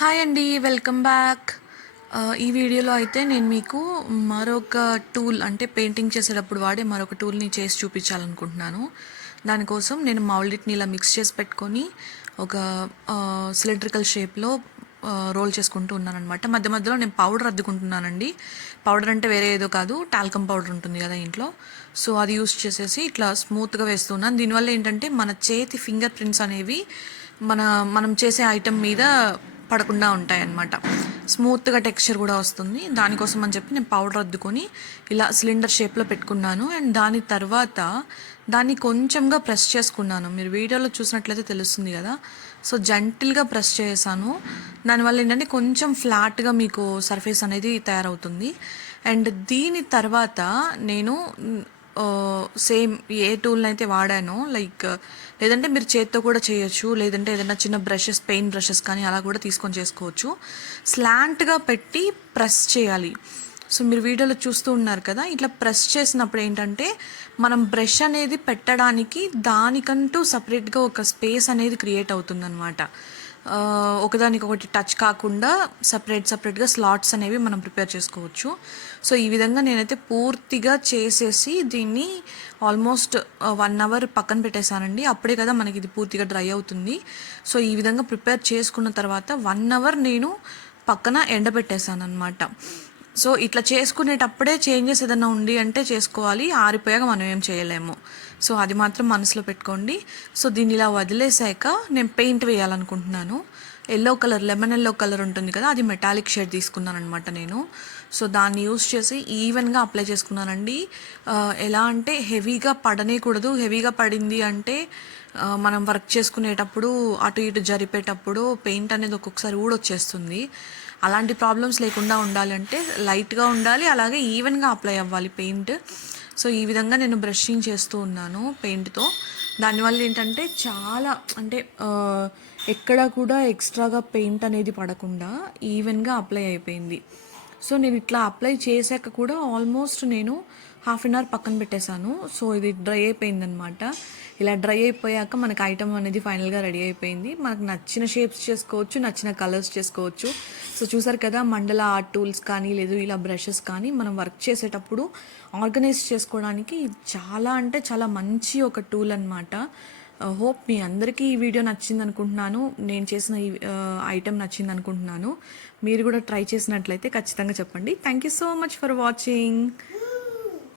Hi అండి, welcome back. ఈ వీడియోలో అయితే నేను మీకు మరొక టూల్ అంటే పెయింటింగ్ చేసేటప్పుడు వాడే మరొక టూల్ని చేసి చూపించాలనుకుంటున్నాను. దానికోసం నేను మౌల్డ్ని ఇలా మిక్స్ చేసి పెట్టుకొని ఒక సిలిండ్రికల్ షేప్లో రోల్ చేసుకుంటూ ఉన్నాను అనమాట. మధ్య మధ్యలో నేను పౌడర్ అద్దుకుంటున్నానండి. పౌడర్ అంటే వేరే ఏదో కాదు, టాల్కమ్ పౌడర్ ఉంటుంది కదా ఇంట్లో. సో అది యూస్ చేసేసి ఇట్లా స్మూత్గా వేస్తున్నాను. దీనివల్ల ఏంటంటే మన చేతి ఫింగర్ ప్రింట్స్ అనేవి మనం చేసే ఐటెం మీద పడకుండా ఉంటాయన్నమాట. స్మూత్గా టెక్స్చర్ కూడా వస్తుంది. దానికోసం అని చెప్పి నేను పౌడర్ అద్దుకొని ఇలా సిలిండర్ షేప్లో పెట్టుకున్నాను. అండ్ దాని తర్వాత దాన్ని కొంచెంగా ప్రెస్ చేసుకున్నాను. మీరు వీడియోలో చూసినట్లయితే తెలుస్తుంది కదా. సో జెంటిల్గా ప్రెస్ చేశాను. దానివల్ల ఏంటంటే కొంచెం ఫ్లాట్గా మీకు సర్ఫేస్ అనేది తయారవుతుంది. అండ్ దీని తర్వాత నేను సేమ్ ఏ టూల్ని అయితే వాడానో లేదంటే మీరు చేత్తో కూడా చేయొచ్చు, లేదంటే ఏదైనా చిన్న బ్రషెస్, పెయింట్ బ్రషెస్ కానీ అలా కూడా తీసుకొని చేసుకోవచ్చు. స్లాంట్గా పెట్టి ప్రెస్ చేయాలి. సో మీరు వీడియోలో చూస్తూ ఉన్నారు కదా, ఇట్లా ప్రెస్ చేసినప్పుడు ఏంటంటే మనం బ్రష్ అనేది పెట్టడానికి దానికంటూ సపరేట్గా ఒక స్పేస్ అనేది క్రియేట్ అవుతుందన్నమాట. ఒకదానికొకటి టచ్ కాకుండా సపరేట్గా స్లాట్స్ అనేవి మనం ప్రిపేర్ చేసుకోవచ్చు. సో ఈ విధంగా నేనైతే పూర్తిగా చేసేసి దీన్ని ఆల్మోస్ట్ 1 అవర్ పక్కన పెట్టేశానండి. అప్పుడే కదా మనకి ఇది పూర్తిగా డ్రై అవుతుంది. సో ఈ విధంగా ప్రిపేర్ చేసుకున్న తర్వాత 1 అవర్ నేను పక్కన ఎండబెట్టేశాను అనమాట. సో ఇట్లా చేసుకునేటప్పుడే చేంజెస్ ఏదైనా ఉంది అంటే చేసుకోవాలి, ఆరిపోయాక మనం ఏం చేయలేము. సో అది మాత్రం మనసులో పెట్టుకోండి. సో దీన్ని ఇలా వదిలేసాక నేను పెయింట్ వేయాలనుకుంటున్నాను. Yellow colour, lemon yellow colour ఉంటుంది కదా, అది మెటాలిక్ షేడ్ తీసుకున్నాను అనమాట నేను. సో దాన్ని యూస్ చేసి ఈవెన్గా అప్లై చేసుకున్నానండి. ఎలా అంటే హెవీగా పడనేకూడదు. హెవీగా పడింది అంటే మనం వర్క్ చేసుకునేటప్పుడు అటు ఇటు జరిపేటప్పుడు పెయింట్ అనేది ఒక్కొక్కసారి ఊడొచ్చేస్తుంది. అలాంటి ప్రాబ్లమ్స్ లేకుండా ఉండాలంటే లైట్గా ఉండాలి, అలాగే ఈవెన్గా అప్లై అవ్వాలి పెయింట్. సో ఈ విధంగా నేను బ్రషింగ్ చేస్తూ ఉన్నాను పెయింట్తో. దానివల్ల ఏంటంటే చాలా అంటే ఎక్కడ కూడా ఎక్స్ట్రాగా పెయింట్ అనేది పడకుండా ఈవెన్గా అప్లై అయిపోయింది. సో నేను ఇట్లా అప్లై చేశాక కూడా ఆల్మోస్ట్ నేను 1/2 అవర్ పక్కన పెట్టేశాను. సో ఇది డ్రై అయిపోయిందనమాట. ఇలా డ్రై అయిపోయాక మనకి ఐటమ్ అనేది ఫైనల్గా రెడీ అయిపోయింది. మనకు నచ్చిన షేప్స్ చేసుకోవచ్చు, నచ్చిన కలర్స్ చేసుకోవచ్చు. సో చూసారు కదా, మండల ఆర్ట్ టూల్స్ కానీ లేదు ఇలా బ్రషెస్ కానీ మనం వర్క్ చేసేటప్పుడు ఆర్గనైజ్ చేసుకోవడానికి చాలా అంటే చాలా మంచి ఒక టూల్ అనమాట. హోప్ మీ అందరికీ ఈ వీడియో నచ్చింది అనుకుంటున్నాను. నేను చేసిన ఈ ఐటెం నచ్చింది అనుకుంటున్నాను. మీరు కూడా ట్రై చేసినట్లయితే ఖచ్చితంగా చెప్పండి. Thank you so much for watching.